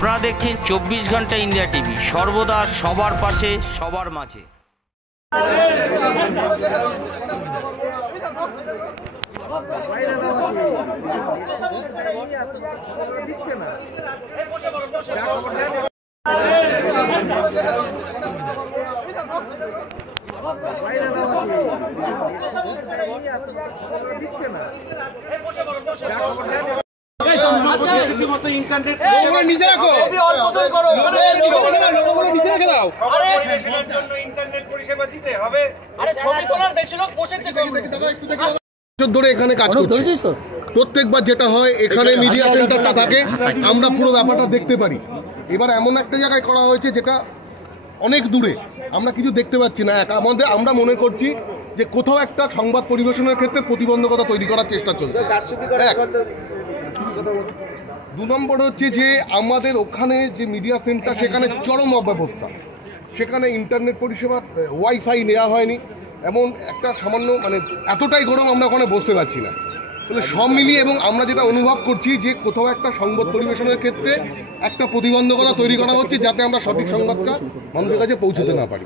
আপনারা দেখছেন 24 ঘন্টা ইন্ডিয়া টিভি, সর্বদা সবার পাশে সবার মাঝে। ধরে এখানে কাজ করছি, প্রত্যেকবার যেটা হয় এখানে মিডিয়া সেন্টারটা থাকে, আমরা পুরো ব্যাপারটা দেখতে পারি। এবার এমন একটা জায়গায় করা হয়েছে যেটা অনেক দূরে, আমরা কিছু দেখতে পাচ্ছি না। আমরা মনে করছি যে কোথাও একটা সংবাদ পরিবেশনের ক্ষেত্রে প্রতিবন্ধকতা তৈরি করার চেষ্টা চলছে। দু নম্বর হচ্ছে যে আমাদের ওখানে যে মিডিয়া সেন্টার, সেখানে চরম অব্যবস্থা, সেখানে ইন্টারনেট পরিষেবা ওয়াইফাই নেওয়া হয়নি, এমন একটা সামান্য এতটাই গরম আমরা ওখানে বসতে পারছি না। তাহলে সব মিলিয়ে এবং আমরা যেটা অনুভব করছি যে কোথাও একটা সংবাদ পরিবেশনের ক্ষেত্রে একটা প্রতিবন্ধকতা তৈরি করা হচ্ছে, যাতে আমরা সঠিক সংবাদটা মানুষের কাছে পৌঁছতে না পারি।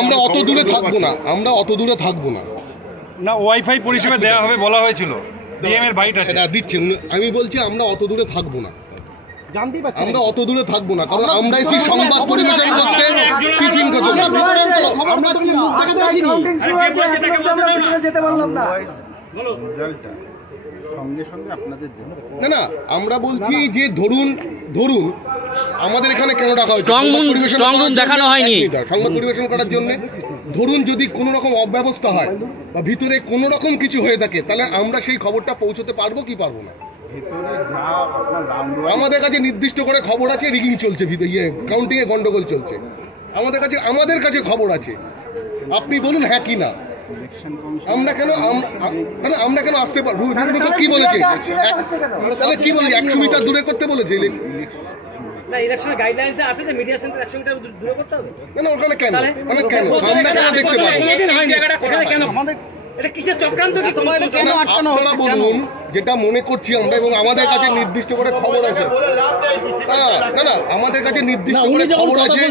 আমরা অত দূরে থাকবো না, আমরা অত দূরে থাকবো না। না, ওয়াইফাই পরিষেবা দেওয়া হবে বলা হয়েছিল, ডিএম এর বাইট আছে দিচ্ছেন। আমি বলছি আমরা অত দূরে থাকবো না, আমরা অত দূরে থাকবো না, কারণ আমরা এসে সংবাদ পরিবেশন করতে টিফিন করতে না না। আমরা বলছি যে ধরুন আমাদের এখানে কেন ডাকা হয়েছে দেখানো হয়নি সংবাদ পরিবেশন করার জন্য। ধরুন যদি কোনো রকম অব্যবস্থা হয় বা ভিতরে কোনো রকম কিছু হয়ে থাকে, তাহলে আমরা সেই খবরটা পৌঁছতে পারবো কি পারবো না? আমাদের কাছে নির্দিষ্ট করে খবর আছে, রিগিং চলছে, কাউন্টিং এ গন্ডগোল চলছে, আমাদের কাছে খবর আছে। আপনি বলুন হ্যাঁ কি না। আমরা কেন আসতে পারবো? কি বলেছে তাহলে, কি বলেছে 100 মিটার দূরে করতে বলেছে? ওখানে কেন আমরা কেন দেখতে পাবো? আপনারা বলুন যেটা মনে করছি আমরা, এবং আমাদের কাছে নির্দিষ্ট করে খবর আছে। না, আমাদের কাছে নির্দিষ্ট করে খবর আছে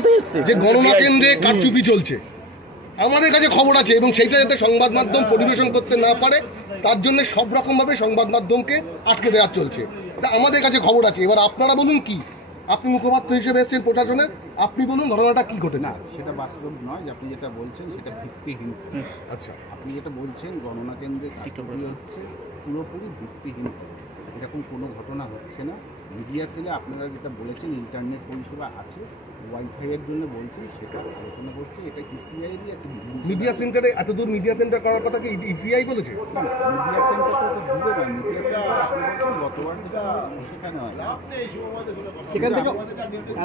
যে গণনা কেন্দ্রে কারচুপি চলছে, আমাদের কাছে খবর আছে, এবং সেইটা যাতে সংবাদ মাধ্যম পরিবেশন করতে না পারে তার জন্য সব রকম ভাবে সংবাদ মাধ্যমকে আটকে দেওয়া চলছে, এটা আমাদের কাছে খবর আছে। এবার আপনারা বলুন, কি আপনি মুখপাত্র হিসেবে এসেছেন প্রশাসনের, আপনি বলুন ঘটনাটা কি ঘটেছে। সেটা বাস্তব নয়, আপনি যেটা বলছেন সেটা ভিত্তিহীন। আচ্ছা, আপনি যেটা বলছেন গণনা কেন্দ্রে কারচুপি হচ্ছে, পুরোপুরি ভিত্তিহীন। এরকম কোনো ঘটনা হচ্ছে না। মিডিয়া সেলে আপনারা যেটা বলেছেন ইন্টারনেট পরিষেবা আছে, ওয়াইফাইয়ের জন্য বলছি, সেটা আলোচনা করছি। এটা ইসিআইরই একটা মিডিয়া সেন্টারে, এত দূর মিডিয়া সেন্টার করার কথা কি ইসিআই বলেছে? মিডিয়া সেন্টার তো দূরে নয়, মিডিয়া সেন্টার আপনি বলছেন গতবার সেখানে হয়, সেখান থেকে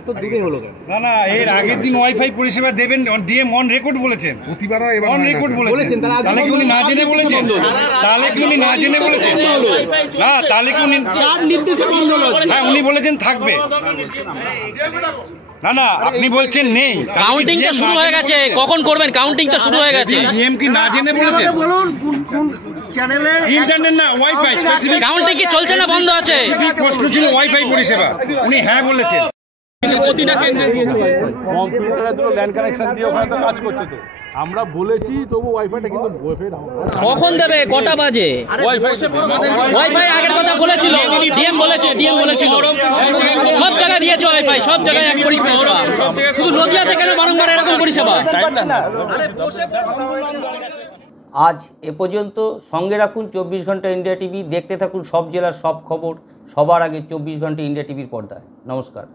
এত দূরে হলো কেন? না, এর আগের দিন ওয়াইফাই পরিষেবা দেবেন ডিএম অন রেকর্ড বলেছেন, প্রতিবার অন রেকর্ড বলেছেন। তাহলে কি উনি না জেনে বলেছেন? তাহলে কি উনি না জেনে বলেছেন? না, তাহলে কি উনি নির্দেশে বন্ধ হলো? হ্যাঁ, উনি বলেছেন থাকবে। না, আপনি বলছেন নেই। কাউন্টিংটা শুরু হয়ে গেছে, কখন করবেন? কাউন্টিংটা শুরু হয়ে গেছে। ডিএম কি না জেনে বলেছেন? বলুন কোন চ্যানেলে ইন্টারনেট না ওয়াইফাই, কাউন্টিং কি চলছে না বন্ধ আছে? প্রশ্ন ছিল ওয়াইফাই পরিষেবা, উনি হ্যাঁ বলেছেন। প্রতিটা কেন্দ্রে দিয়েছে কম্পিউটারে দুটো ল্যান্ড কানেকশন দিয়ে ওখানে তো কাজ করছে। তো আমরা বলেছি, তবু ওয়াইফাইটা কিন্তু কখন দেবে? কটা বাজে? ওয়াইফাই আগের কথা বলেছিল, ডিএম বলেছিল সব জায়গায় দিয়েছে ওয়াইফাই, সব জায়গায় এক পরিষেবা। শুধু নদিয়াতে কেন বারংবার এরকম পরিষেবা? আজ এ পর্যন্ত। সঙ্গে রাখুন 24 ঘন্টা ইন্ডিয়া টিভি, দেখতে থাকুন সব জেলার সব খবর সবার আগে 24 ঘন্টা ইন্ডিয়া টিভির পর্দায়। নমস্কার।